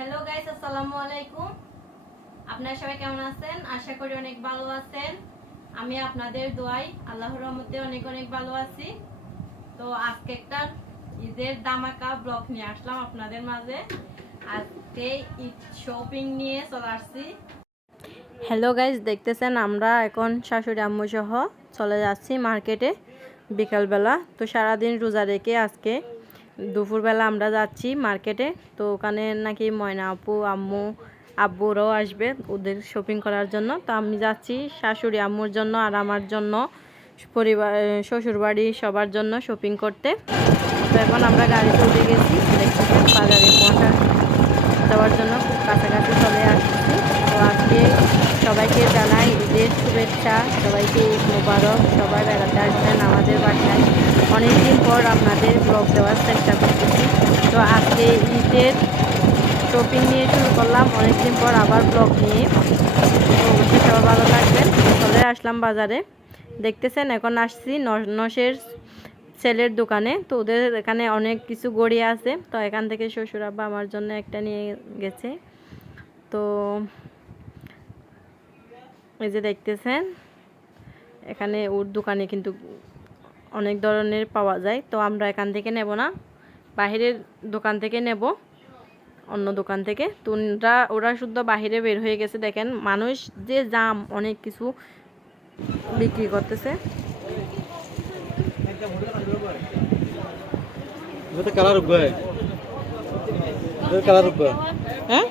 Hello guys আসসালামু আলাইকুম। আপনারা সবাই কেমন আছেন? আশা করি অনেক ভালো আছেন। আমি আপনাদের দোয়াই আল্লাহর রহমতে অনেক অনেক ভালো আছি। তো আজকে একটা ঈদের দামাকা ব্লগ নিয়ে আসলাম আপনাদের মাঝে। আজকে ঈদ শপিং নিয়ে চলে আসছি। হ্যালো গাইস দেখতেছেন আমরা এখন শাশুড়ি আম্মু সহ চলে যাচ্ছি মার্কেটে বিকালবেলা। তো সারাদিন রোজা রেখে আজকে দুপুরবেলা আমরা যাচ্ছি মার্কেটে, তো ওখানে নাকি ময়না আপু, আম্মু, আব্বুরাও আসবে ওদের শপিং করার জন্য। তো আমি যাচ্ছি শাশুড়ি আম্মুর জন্য আর আমার জন্য, পরিবার শ্বশুরবাড়ি সবার জন্য শপিং করতে। তো এখন আমরা গাড়িতে উঠে গেছি বাজারে পৌঁছা যাওয়ার জন্য খুব কাছাকাছি চলে আসছি। তো আজকে সবাইকে জানাই ঈদের শুভেচ্ছা। সবাইকে ঈদ মোবারক সবাই বেড়াতে আসবেন আমাদের বাসায়। অনেকদিন পর আপনাদের ব্লগ দেওয়ার চেষ্টা করতেছি। তো আজকে ঈদের শপিং নিয়ে শুরু করলাম, অনেকদিন পর আবার ব্লগ নিয়ে। তো অবশ্যই সবাই ভালো থাকবেন। চলে আসলাম বাজারে। দেখতেছেন, এখন আসছি নশের ছেলের দোকানে। তো ওদের এখানে অনেক কিছু গড়ি আছে। তো এখান থেকে শ্বশুর আব্বা আমার জন্য একটা নিয়ে গেছে। তো এই যে দেখতেছেন এখানে ওর দোকানে কিন্তু অনেক ধরনের পাওয়া যায়। তো আমরা এখান থেকে নেব না বাহিরের দোকান থেকে নেব অন্য দোকান থেকে। তো ওরা ওরা শুদ্ধ বাহিরে বের হয়ে গেছে দেখেন মানুষ যে জাম অনেক কিছু বিক্রি করতেছে। হ্যাঁ?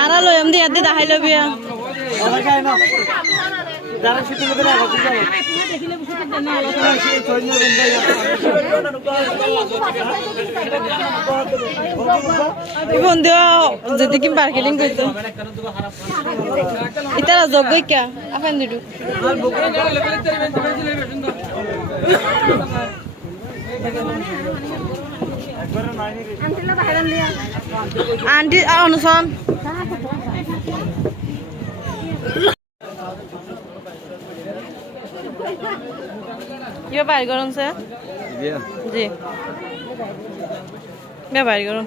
আর লই এমদি এদি দেখাই লবি বন্ধু যদি কি মার্কেটিং করতো ইতারা যোগ্য কে আফেন দিডু আন্টি অনুসন কিবা বাইর করুন স্যার? জি। কিবা বাইর করুন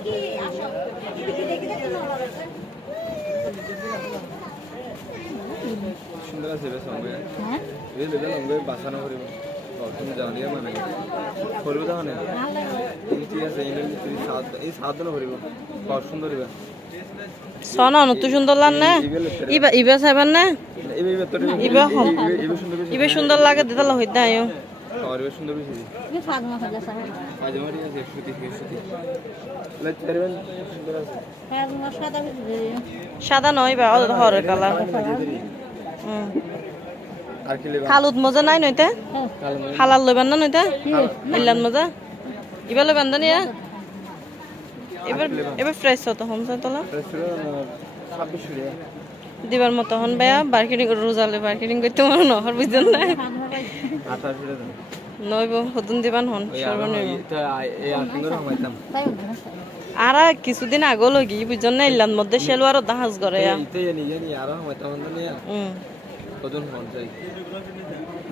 সুন্দর আছে বেশ বাসানো করিব। তুমি জানো দিয়া মানে করব তো ঠিক আছে এই তুমি সাত এই সাত দিন করিব কত সুন্দর ইবা সনা নতু সুন্দর লাগ না? ইবা ইবা সাইবার না? সাদা নয় বা হরের কালার খালুত মজা নাই নইতে? হালাল লইবেন না নইতে? ইল্লান মজা? ইবা লইবেন না নিয়া? এবার এবার ফ্রেশ হতো হোম তোলা। দিবার মতো হন ভাইয়া মার্কেটিং রোজালে মার্কেটিং করতে মনে নহর বুঝছেন না। নইব হতুন দিবান হন সর্বনিম্ন আর কিছুদিন আগো লগি বুঝছেন না ইল্লান মধ্যে সেলুয়ারও দাহাজ করে মানে কজন চাই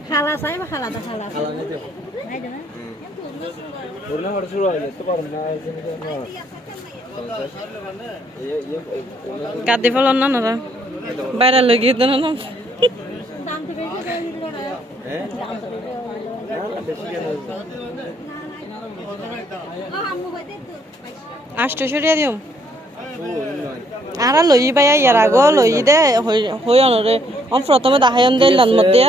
খালা চাই বা খালা দা খালা খালা নাই তো নাই পুরনো হড় শুরু হয়ে না না এই কাঁদি ফেলন না নারা বাইরে লগি দেন না তো না হ্যাঁ তো না তো আষ্ট সরিয়া দিও আর লই বাইয়া ইয়ার আগো লই দে হই অনরে অন প্রথমে দাহায়ন দে ইল্লান মধ্যে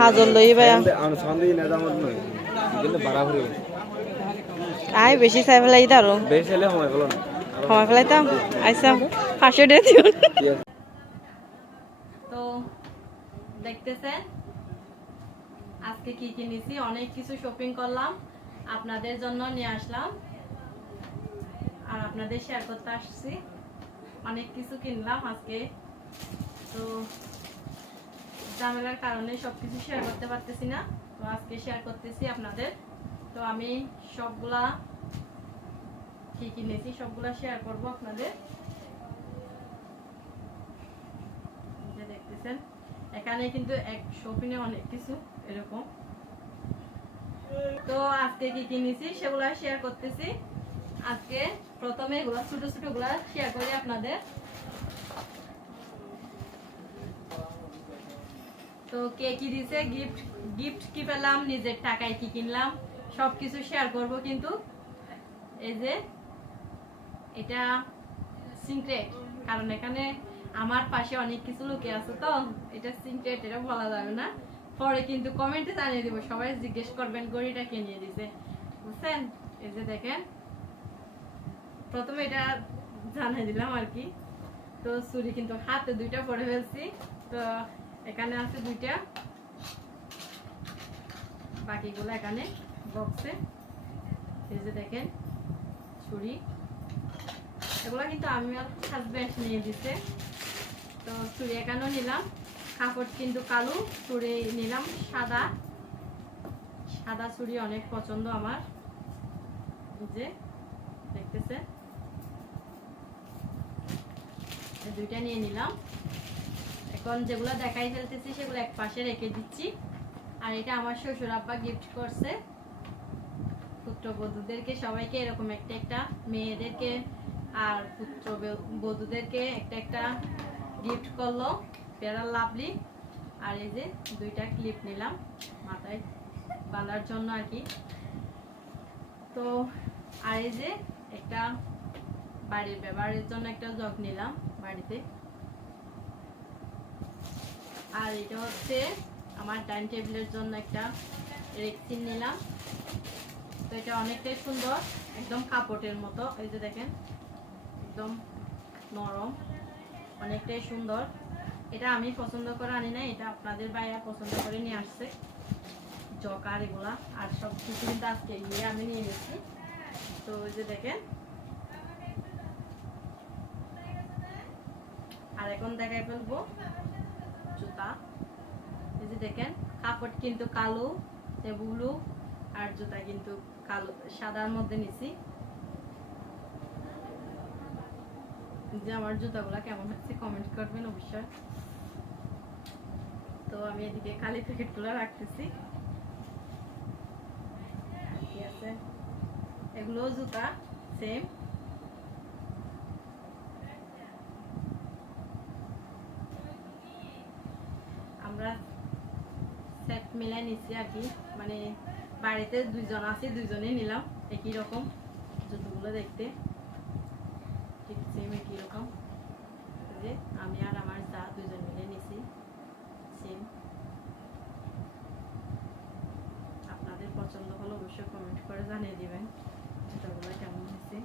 হাজর লই আই বেশি চাই ফেলাই হলে সময় সময় ফেলাইতাম আইসা ফাঁসে দিয়ে দিও তো দেখতেছেন? আজকে কি কি নিছি অনেক কিছু শপিং করলাম। আপনাদের জন্য নিয়ে আসলাম। আর আপনাদের শেয়ার করতে আসছি। অনেক কিছু কিনলাম আজকে। তো ঝামেলার কারণে সবকিছু শেয়ার করতে পারতেছি না। তো আজকে শেয়ার করতেছি আপনাদের। তো আমি সবগুলা কি কিনেছি, সবগুলা শেয়ার করব আপনাদের। দেখতেছেন, এখানে কিন্তু এক শপিনে অনেক কিছু, এরকম। তো আজকে কি কিনেছি সেগুলো শেয়ার করতেছি। আজকে প্রথমে এগুলো, ছোট ছোটগুলা শেয়ার করি আপনাদের। তো কে কি দিছে? গিফট গিফট কি পেলাম? নিজের টাকায় কি কিনলাম? সবকিছু শেয়ার করব কিন্তু। এই যে, এটা সিক্রেট কারণ এখানে আমার পাশে অনেক কিছু লুকে আছে তো, এটা সিক্রেট এটা বলা যাবে না। পরে কিন্তু কমেন্টে জানিয়ে দিব, সবাই জিজ্ঞেস করবেন গড়িটা কে নিয়ে দিছে? বুঝছেন? এই যে দেখেন। প্রথমে এটা জানিয়ে দিলাম আর কি। তো চুরি কিন্তু হাতে দুইটা পরে ফেলছি। তো এখানে আছে দুইটা। বাকিগুলো এখানে বক্সে। এই যে দেখেন, ছুরি। এগুলো কিন্তু আমি আর হাজব্যান্ড নিয়ে দিছে। তো চুড়ি এখানেও নিলাম। কাপড় কিন্তু কালো চুড়ি নিলাম সাদা। সাদা চুড়ি অনেক পছন্দ আমার। যে দেখতেছে এই দুইটা নিয়ে নিলাম। এখন যেগুলো দেখাই ফেলতেছি, সেগুলো এক পাশে রেখে দিচ্ছি। আর এটা আমার শ্বশুর আব্বা গিফট করছে। পুত্রবধূদেরকে সবাইকে এরকম একটা একটা মেয়েদেরকে আর পুত্র বধূদেরকে একটা একটা গিফট করল। পেয়ারা লাভলি। আর এই যে দুইটা ক্লিপ নিলাম মাথায় বাঁধার জন্য আর কি। তো, আর এই যে একটা বাড়ির ব্যবহারের জন্য একটা জগ নিলাম বাড়িতে। আর এটা হচ্ছে আমার ডাইনিং টেবিলের জন্য একটা রেক্সিন নিলাম। তো এটা অনেকটাই সুন্দর, একদম কাপড়ের মতো, এই যে দেখেন, একদম নরম, অনেকটাই সুন্দর। এটা আমি পছন্দ করে আনি না এটা আপনাদের বাইরে পছন্দ করে নিয়ে আসছে। জকার এগুলা, আর সব কিছু কিন্তু আজকে গিয়ে আমি নিয়ে গেছি তো ওই যে দেখেন আর এখন দেখাই ফেলব জুতা। এই যে দেখেন, কাপড় কিন্তু কালো ব্লু, আর জুতা কিন্তু কালো, সাদার মধ্যে নিছি। যে আমার জুতাগুলা কেমন হচ্ছে কমেন্ট করবেন অবশ্যই। তো আমি এদিকে খালি প্যাকেটগুলো রাখতেছি। এগুলো জুতা সেম আমরা সেট মিলাই নিচ্ছি আর কি। মানে বাড়িতে দুইজন আছি দুইজনে নিলাম, একই রকম। জুতোগুলো দেখতে, ঠিক সেম একই রকম। যে আমি আর আমার যা দুইজন মিলে নিছি সেম আপনাদের পছন্দ হলে অবশ্যই কমেন্ট করে জানিয়ে দিবেন জুতোগুলো কেমন হয়েছে।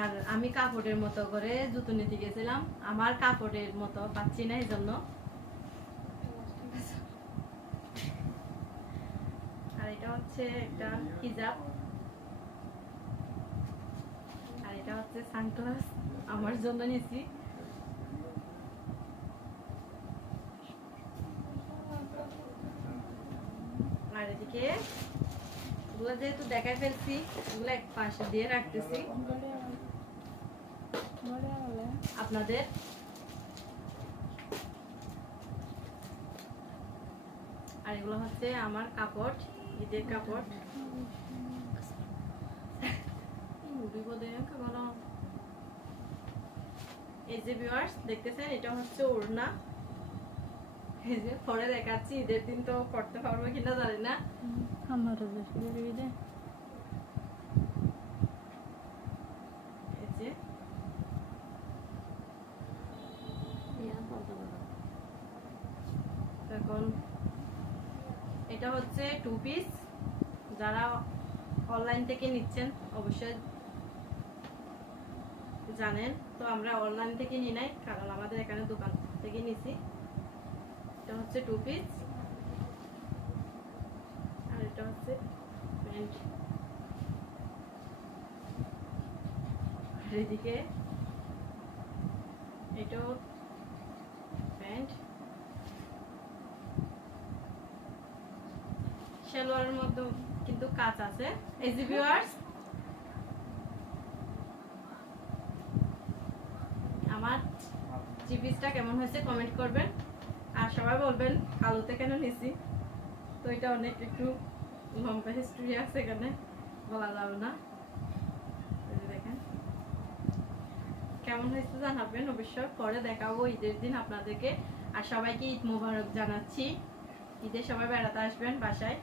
আর আমি কাপড়ের মতো করে জুতো নিতে গেছিলাম। আমার কাপড়ের মতো পাচ্ছি না এই জন্য আর এটা হচ্ছে একটা হিজাব। আর এটা হচ্ছে সানগ্লাস আমার জন্য নিয়েছি আর এদিকে এগুলো যেহেতু দেখাই ফেলছি, এগুলো এক পাশে দিয়ে রাখতেছি। আপনাদের? আর এগুলো হচ্ছে আমার কাপড়। ঈদের কাপড়? এই যে ভিউয়ার্স দেখতেছেন এটা হচ্ছে ওড়না। এই যে পরে দেখাচ্ছি ঈদের দিন তো করতে পারব কিনা জানি না। আমারও বেশি করে দে এই যে এখন এটা হচ্ছে টু পিস যারা অনলাইন থেকে নিচ্ছেন, অবশ্যই জানেন। তো আমরা অনলাইন থেকে নিই নাই, কারণ আমাদের এখানে দোকান থেকে নিছি। এটা হচ্ছে টু পিস আর এটা হচ্ছে প্যান্ট এদিকে এটাও প্যান্ট সালোয়ারের মধ্যে কিন্তু কাজ আছে। আমার চিপিসটা কেমন হয়েছে কমেন্ট করবেন। আর সবাই বলবেন কালোতে কেন নিছি? তো এটা অনেক একটু লম্বা হিস্ট্রি আছে এখানে, বলা যাবে না। দেখেন। কেমন হয়েছে জানাবেন অবশ্যই পরে দেখাবো ঈদের দিন আপনাদেরকে। আর সবাইকে ঈদ মোবারক জানাচ্ছি। ঈদে সবাই বেড়াতে আসবেন বাসায়।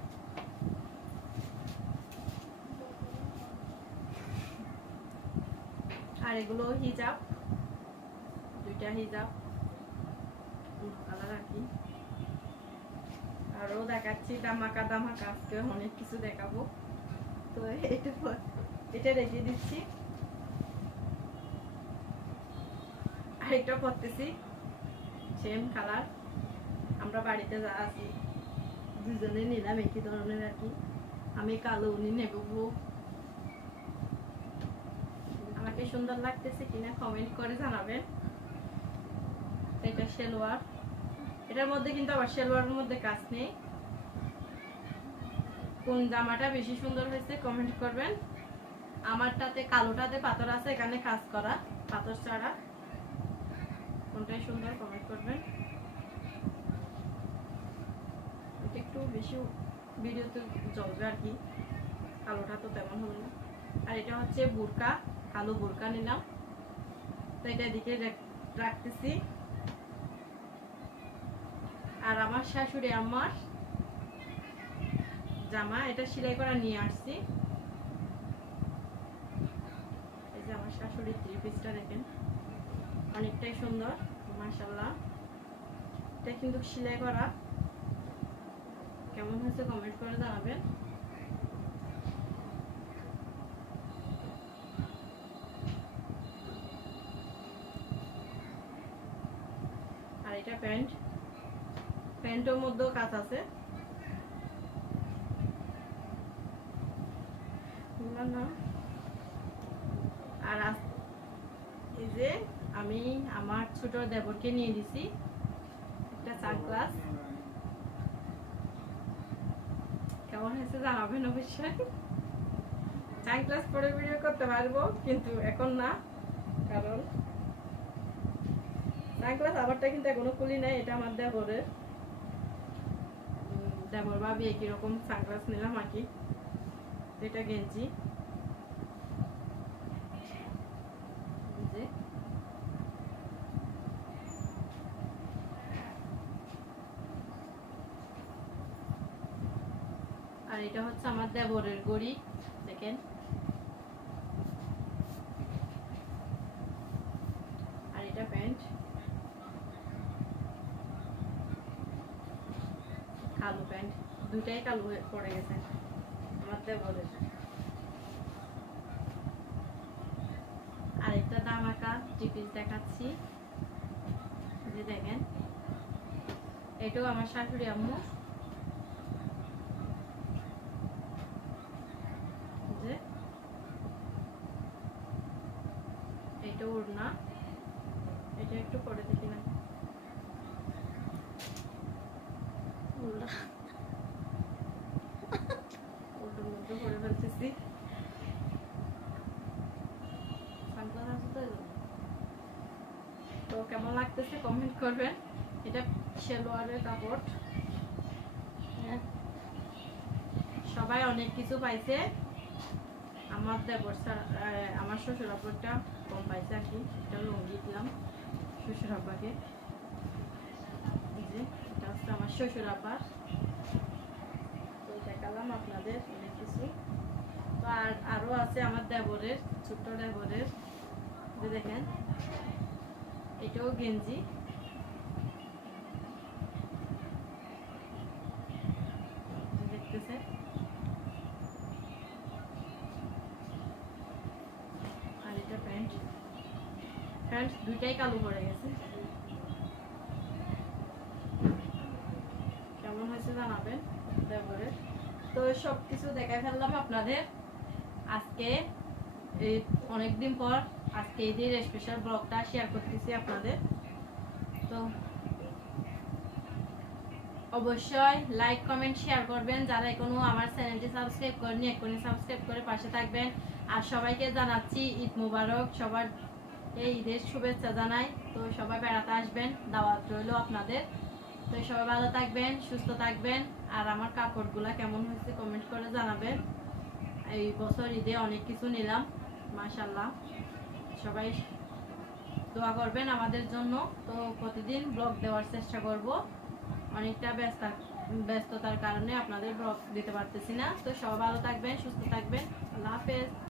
আর এগুলো হিজাব। দুইটা হিজাব। কালার আর কি। আরও দেখাচ্ছি দামাকা দামাকা আজকে অনেক কিছু দেখাবো। তো এটা এটা রেখে দিচ্ছি। আরেকটা পরতেছি। Same colour. আমরা বাড়িতে যা আছি, দুজনে নিলাম একই ধরনের আর কি। আমি কালো, উনি নেব আমাকে সুন্দর লাগতেছে কিনা কমেন্ট করে জানাবেন। এটা সেলোয়ার এটার মধ্যে কিন্তু আবার সেলোয়ারের মধ্যে কাজ নেই। কোন জামাটা বেশি সুন্দর হয়েছে কমেন্ট করবেন। আমারটাতে, কালোটাতে পাথর আছে, এখানে কাজ করা, পাথর ছাড়া। কোনটাই সুন্দর কমেন্ট করবেন। একটু বেশি ভিডিওতে জ্বলবে আর কি। কালোটা তো তেমন হলো না। আর এটা হচ্ছে বোরকা। কালো বোরকা নিলাম। তো এটা এদিকে রাখতেছি। আর আমার শাশুড়ি আমার জামা, এটা সেলাই করা নিয়ে আসছি। এই যে আমার শাশুড়ির থ্রি পিসটা দেখেন, অনেকটাই সুন্দর মাশাল্লাহ এটা কিন্তু সেলাই করা। কেমন হয়েছে কমেন্ট করে জানাবেন আর এটা প্যান্ট। প্যান্টের মধ্যেও কাজ আছে। আর এই যে আমি আমার ছোট দেবরকে নিয়ে দিছি। একটা সানগ্লাস। কেমন হয়েছে জানাবেন অবশ্যই। সানগ্লাস পরে ভিডিও করতে পারব, কিন্তু এখন না, কারণ সানগ্লাস আবারটা কিন্তু এখনও খুলি নাই, এটা আমার দেবরের। দেবর ভাবি একই রকম সানগ্লাস নিলাম আর কি এটা গেঞ্জি। আর এটা হচ্ছে আমার দেবরের গড়ি, দেখেন আর এটা প্যান্ট কালো প্যান্ট। দুটাই কালো পড়ে গেছে। আমার দেবরের আরেকটা দামাকা টিপিস দেখাচ্ছি। যে দেখেন, এটাও আমার শাশুড়ি আম্মু। যে, এটা ওড়না। এটা একটু পরে দেখি না ওড়না ওটার মধ্যে পরে ফেলতেছি সানগ্লাস আছে তো এজন্য। তো কেমন লাগতেছে কমেন্ট করবেন। এটা সেলোয়ারের কাপড়। হ্যাঁ। সবাই অনেক কিছু পাইছে। আমার দেবর আমার শ্বশুর আব্বুরটা কম পাইছে আর কি। এটা লুঙ্গি দিলাম শ্বশুর আব্বাকে। এটা হচ্ছে আমার শ্বশুর আব্বার তো দেখালাম আপনাদের অনেক কিছু। তো আর আরও আছে আমার দেবরের, ছোট্ট দেবরের। দেখেন। এটাও গেঞ্জি। দেখতেছে আর এটা প্যান্ট। প্যান্ট দুইটাই কালো পড়ে গেছে। কেমন হয়েছে জানাবেন? দেবরের তো সব কিছু দেখাই ফেললাম আপনাদের। আজকে এই অনেকদিন পর আজকে ঈদের স্পেশাল ব্লগটা শেয়ার করতেছি আপনাদের। তো অবশ্যই লাইক কমেন্ট শেয়ার করবেন। যারা এখনও আমার চ্যানেলটি সাবস্ক্রাইব করেনি এখনই সাবস্ক্রাইব করে পাশে থাকবেন। আর সবাইকে জানাচ্ছি ঈদ মুবারক। সবার এই ঈদের শুভেচ্ছা জানাই। তো সবাই বেড়াতে আসবেন। দাওয়াত রইল আপনাদের। তো সবাই ভালো থাকবেন, সুস্থ থাকবেন। আর আমার কাপড়গুলা কেমন হয়েছে কমেন্ট করে জানাবেন। এই বছর ঈদে অনেক কিছু নিলাম মাশাল্লাহ সবাই দোয়া করবেন আমাদের জন্য। তো প্রতিদিন ব্লগ দেওয়ার চেষ্টা করব। অনেকটা ব্যস্ত, ব্যস্ততার কারণে আপনাদের ব্লগ দিতে পারতেছি না। তো সব ভালো থাকবেন, সুস্থ থাকবেন। আল্লাহ হাফেজ।